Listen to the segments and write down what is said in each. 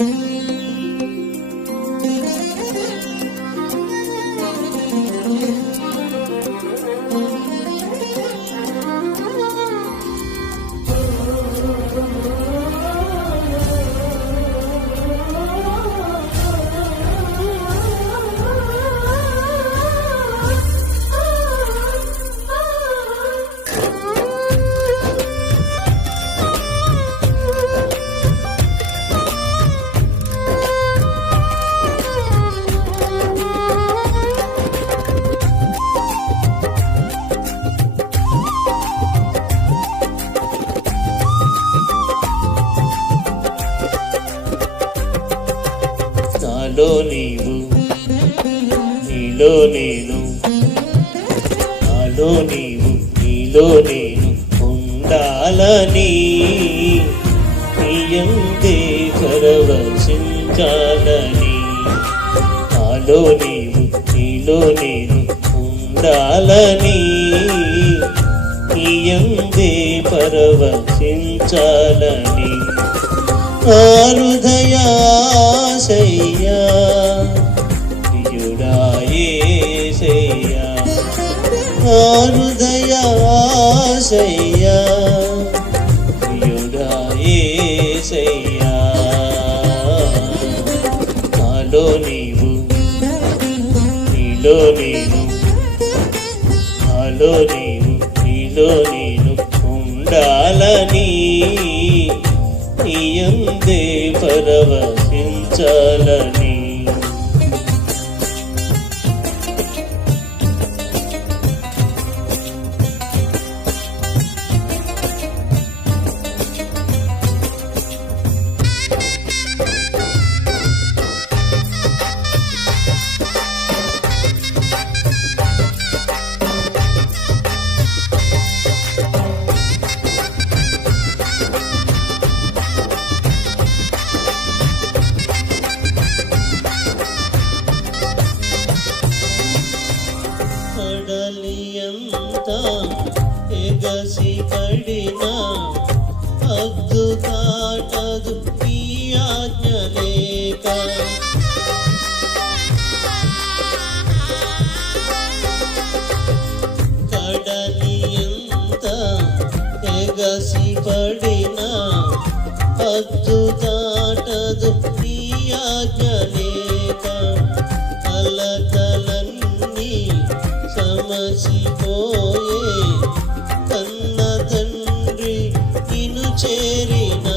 Mm-hmm. నాలో నీవు నీలో నేను నాలో నీవు నీలో నేను ఉండాలని నీయందే పరవశించాలని నాలో నీవు నీలో నేను ఉండాలని నీయందే పరవశించాలని హృదయాశయ్య ప్రియుడాయేసయ్యా హృదయాశయ్యా ప్రియుడాయేసయ్యా నాలో నీవు నీలో నేను నాలో నీవు నీలో నేను ఉండాలని నీయందే పరవశించాలని కడలియంత ఎగసి పడినా అద్దు కాటదు ఈ ఆజ్ఞ లేక. కడలియంత ఎగసి పడినా అద్దు దాటదు ఈ ఆజ్ఞ లేక. అలకలన్నీ సమసిపోయే కన్న తండ్రి నిన్ను చేరినా.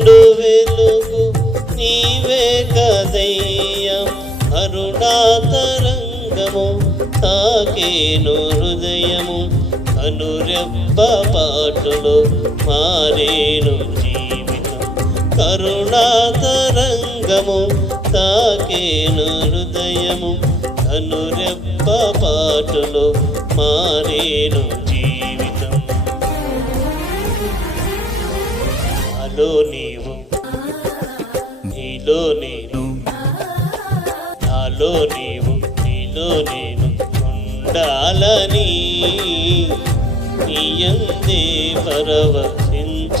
నిండు వెలుగు నీవే కదయ్యం. అరుణాతరంగము తాకేను హృదయము. కనురెప్ప పాటులు మారేను జీవితం. కరుణాతరంగము తాకేను హృదయము. కనురెప్ప పాటులు మారేను జీవితం. అలోని నీలో నేను నాలో నీవు నీలో నేను ఉండాలని నీయందే పరవశించాలని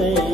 say